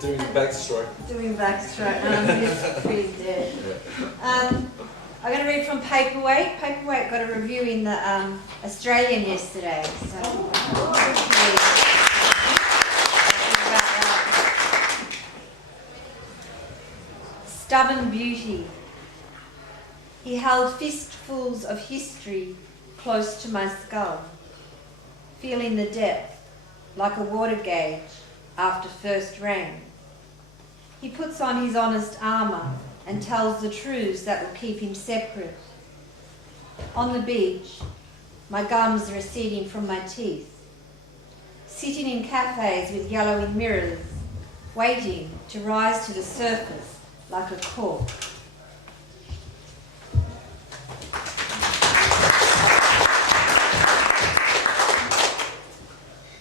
Doing backstroke. Doing backstroke. He's pretty dead. I'm going to read from Paperweight. Paperweight got a review in the Australian yesterday. So, Stubborn beauty. He held fistfuls of history close to my skull, feeling the depth like a water gauge after first rain. He puts on his honest armour and tells the truths that will keep him separate. On the beach, my gums receding from my teeth, sitting in cafes with yellowing mirrors, waiting to rise to the surface like a cork.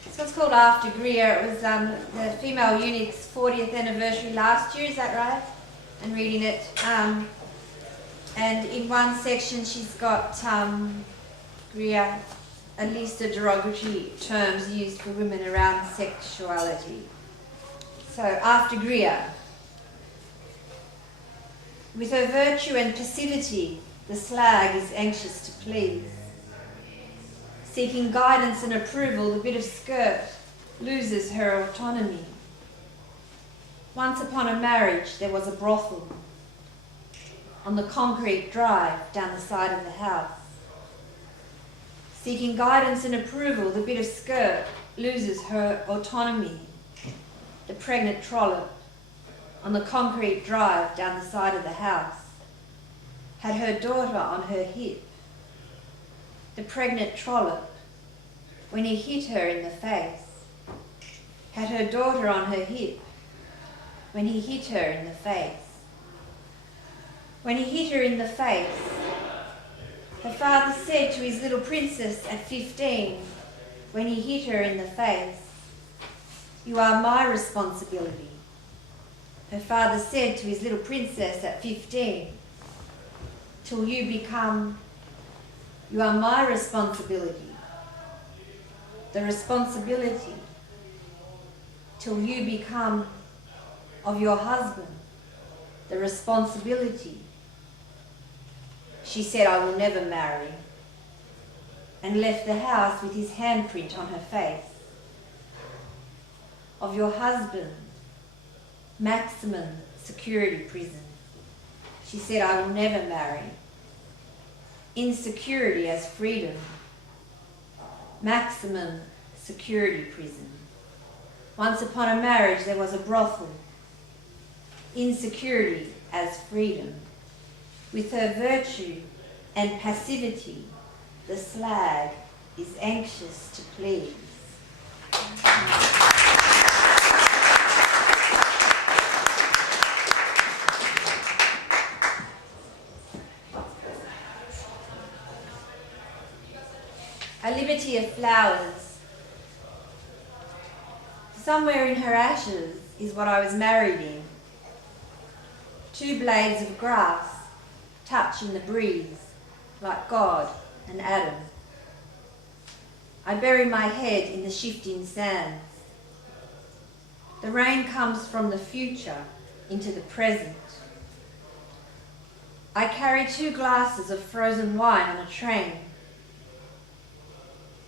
This one's called After Greer. It was the female eunuch's 40th anniversary last year, is that right? And reading it. And in one section she's got Greer, a list of derogatory terms used for women around sexuality. So, after Greer. With her virtue and passivity, the slag is anxious to please. Seeking guidance and approval, the bit of skirt loses her autonomy. Once upon a marriage, there was a brothel on the concrete drive down the side of the house. Seeking guidance and approval, the bit of skirt loses her autonomy. The pregnant trollop on the concrete drive down the side of the house had her daughter on her hip. The pregnant trollop, when he hit her in the face, had her daughter on her hip when he hit her in the face. When he hit her in the face, her father said to his little princess at 15, when he hit her in the face, "You are my responsibility." Her father said to his little princess at 15, "Till you become, you are my responsibility." The responsibility till you become of your husband. The responsibility. She said, "I will never marry," and left the house with his handprint on her face. Of your husband, maximum security prison. She said, "I will never marry." Insecurity as freedom. Maximum security prison. Once upon a marriage there was a brothel. Insecurity as freedom. With her virtue and passivity, the slag is anxious to please. A liberty of flowers. Somewhere in her ashes is what I was married in. 2 blades of grass touch in the breeze like God and Adam. I bury my head in the shifting sands. The rain comes from the future into the present. I carry 2 glasses of frozen wine on a train.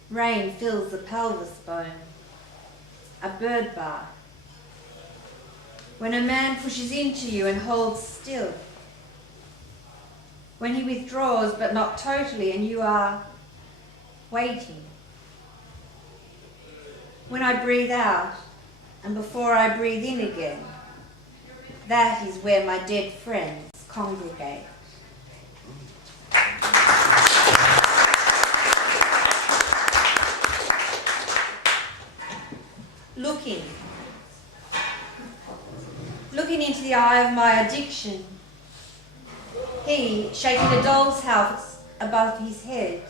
Rain fills the pelvis bone, a bird bath. When a man pushes into you and holds still. When he withdraws but not totally and you are waiting. When I breathe out and before I breathe in again, that is where my dead friends congregate. Looking into the eye of my addiction, he shaking a doll's house above his head,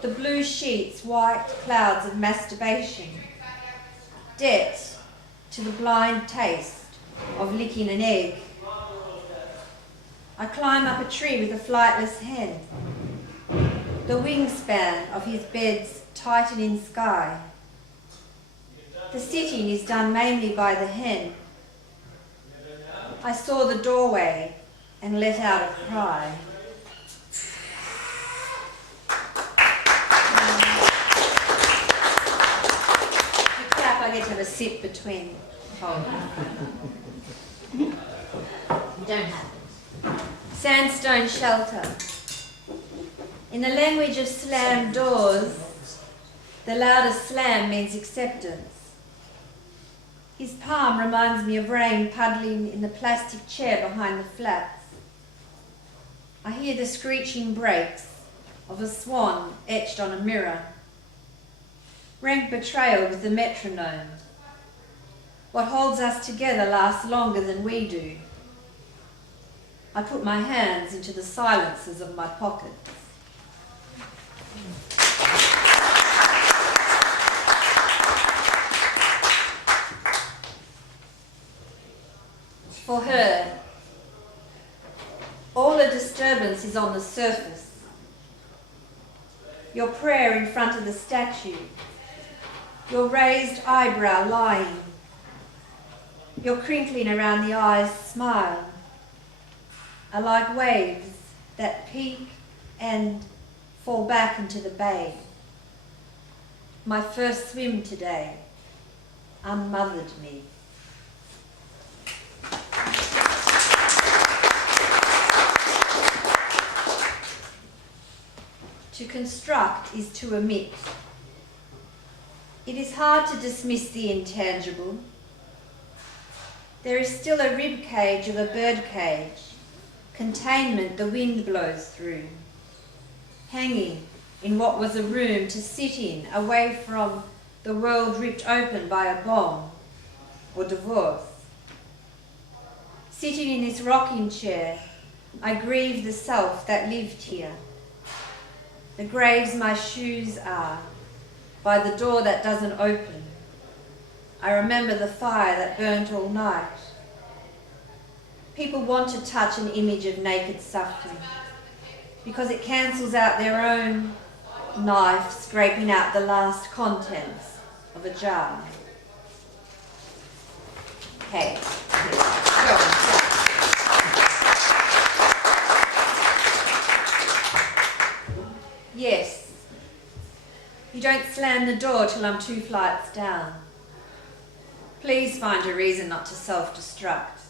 the blue sheets, white clouds of masturbation, debt to the blind taste of licking an egg. I climb up a tree with a flightless hen, the wingspan of his bed's tightening sky. The sitting is done mainly by the hen. I saw the doorway and let out a cry. You clap, I get to have a sip between holes. You don't have it. Sandstone shelter. In the language of slam doors, the loudest slam means acceptance. His palm reminds me of rain puddling in the plastic chair behind the flats. I hear the screeching brakes of a swan etched on a mirror. Rank betrayal with the metronome. What holds us together lasts longer than we do. I put my hands into the silences of my pockets. For her, all the disturbance is on the surface. Your prayer in front of the statue, your raised eyebrow lying, your crinkling around the eyes smile are like waves that peak and fall back into the bay. My first swim today unmothered me. To construct is to omit. It is hard to dismiss the intangible. There is still a rib cage of a bird cage, containment the wind blows through, hanging in what was a room to sit in, away from the world ripped open by a bomb or divorce. Sitting in this rocking chair, I grieve the self that lived here. The graves my shoes are, by the door that doesn't open. I remember the fire that burnt all night. People want to touch an image of naked suffering because it cancels out their own knife scraping out the last contents of a jar. Okay. Yes. You don't slam the door till I'm 2 flights down. Please find a reason not to self-destruct.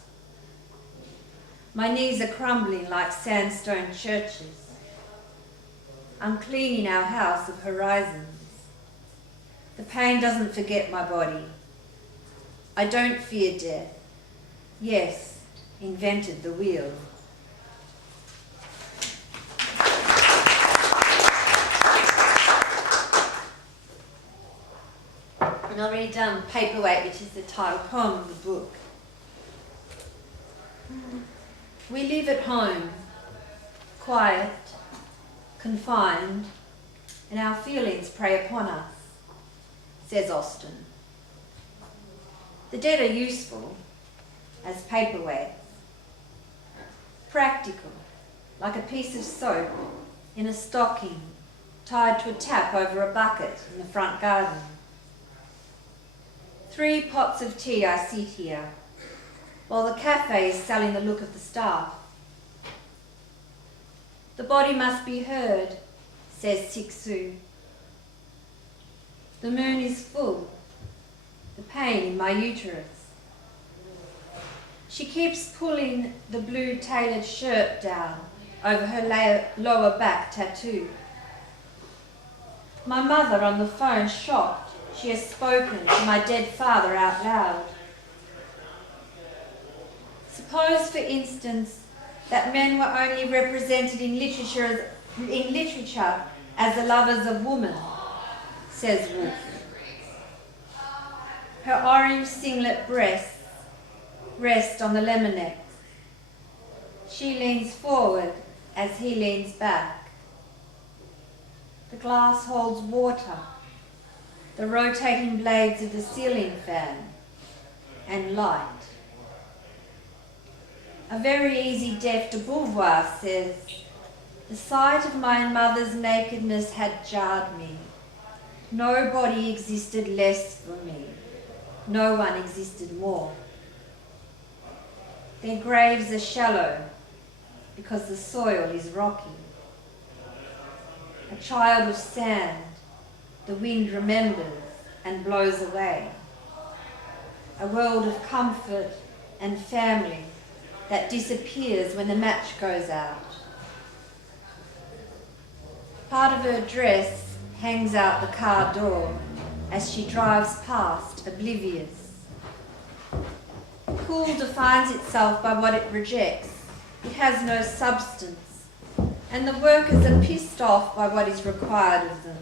My knees are crumbling like sandstone churches. I'm cleaning our house of horizons. The pain doesn't forget my body. I don't fear death. Yes, invented the wheel. I've already done Paperweight, which is the title poem of the book. We live at home, quiet, confined, and our feelings prey upon us, says Austen. The dead are useful as paperweights, practical, like a piece of soap in a stocking tied to a tap over a bucket in the front garden. 3 pots of tea I sit here, while the cafe is selling the look of the staff. The body must be heard, says Siksu. The moon is full, the pain in my uterus. She keeps pulling the blue tailored shirt down over her lower back tattoo. My mother on the phone, shocked she has spoken to my dead father out loud. Suppose, for instance, that men were only represented in literature as the lovers of woman, says Woolf. Her orange singlet breasts rest on the lemonette. She leans forward as he leans back. The glass holds water, the rotating blades of the ceiling fan, and light. A very easy deaf de Beauvoir says, the sight of my mother's nakedness had jarred me. No body existed less for me. no one existed more. Their graves are shallow because the soil is rocky. A child of sand, the wind remembers and blows away. A world of comfort and family that disappears when the match goes out. Part of her dress hangs out the car door as she drives past, oblivious. Cool defines itself by what it rejects. It has no substance, and the workers are pissed off by what is required of them.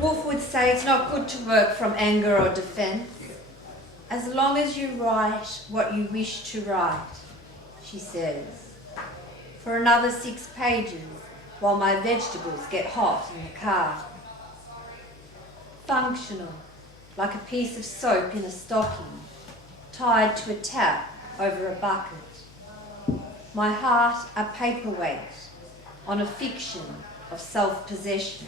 Woolf would say it's not good to work from anger or defence, as long as you write what you wish to write, she says, for another 6 pages while my vegetables get hot in the car. Functional, like a piece of soap in a stocking, tied to a tap over a bucket. My heart a paperweight on a fiction of self-possession.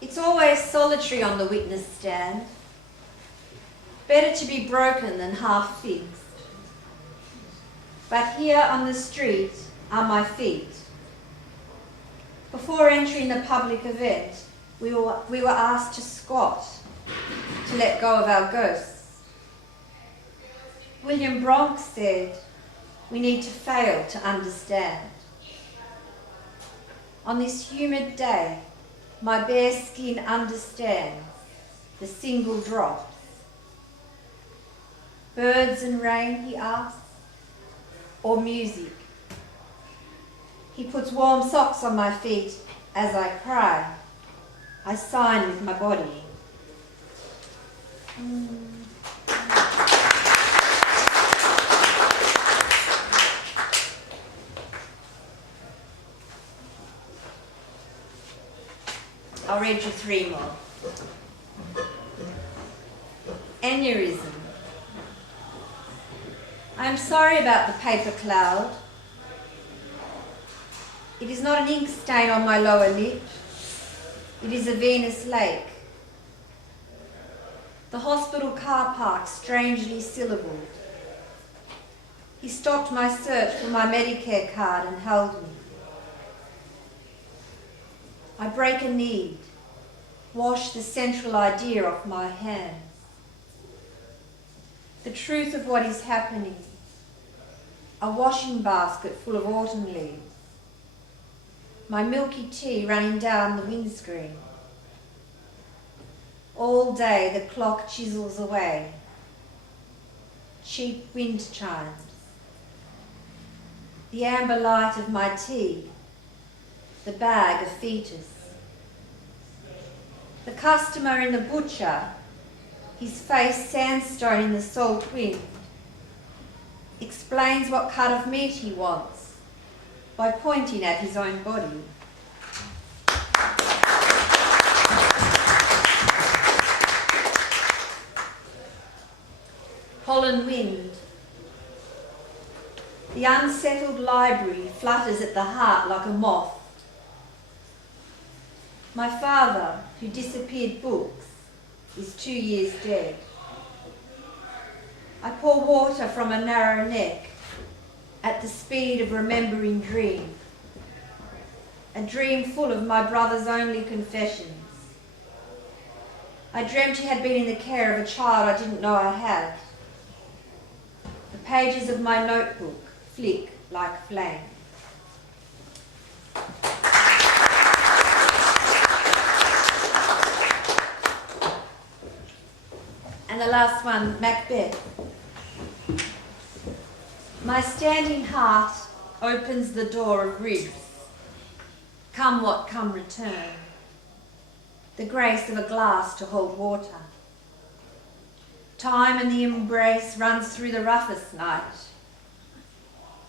It's always solitary on the witness stand. Better to be broken than half fixed. But here on the street are my feet. Before entering the public event, we were asked to squat, to let go of our ghosts. William Bronx said, we need to fail to understand. On this humid day, my bare skin understands the single drops. Birds and rain, he asks, or music. He puts warm socks on my feet as I cry. I sign with my body. I'll read you 3 more. Aneurysm. I am sorry about the paper cloud. It is not an ink stain on my lower lip. It is a Venus lake. The hospital car park strangely syllabled. He stopped my search for my Medicare card and held me. I break a need, wash the central idea off my hands. The truth of what is happening. A washing basket full of autumn leaves. My milky tea running down the windscreen. All day the clock chisels away. Cheap wind chimes. The amber light of my tea. The bag of fetus. The customer in the butcher, his face sandstone in the salt wind, explains what cut of meat he wants by pointing at his own body. Pollen wind. The unsettled library flutters at the heart like a moth. My father, who disappeared books, is 2 years dead. I pour water from a narrow neck at the speed of remembering dream. A dream full of my brother's only confessions. I dreamt he had been in the care of a child I didn't know I had. The pages of my notebook flick like flame. And the last one, Macbeth. My standing heart opens the door of ribs. Come what come return. The grace of a glass to hold water. Time and the embrace runs through the roughest night.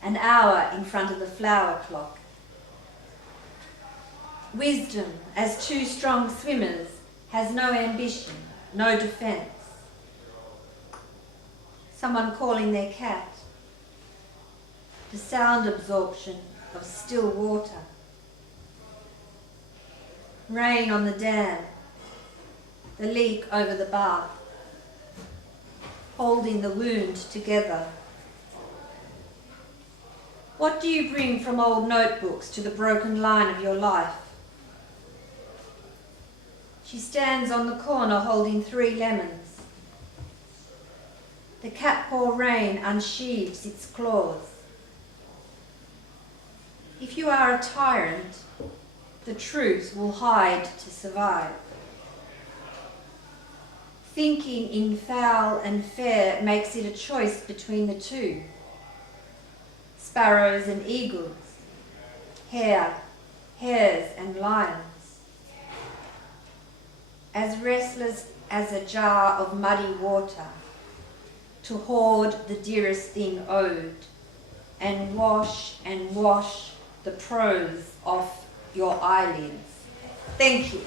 An hour in front of the flower clock. Wisdom, as 2 strong swimmers, has no ambition, no defence. Someone calling their cat. the sound absorption of still water. Rain on the dam, the leak over the bath, holding the wound together. What do you bring from old notebooks to the broken line of your life? She stands on the corner holding 3 lemons. The cat-paw rain unsheathes its claws. If you are a tyrant, the truth will hide to survive. Thinking in foul and fair makes it a choice between the two. Sparrows and eagles, hares and lions. As restless as a jar of muddy water, to hoard the dearest thing owed, and wash the prose off your eyelids. Thank you.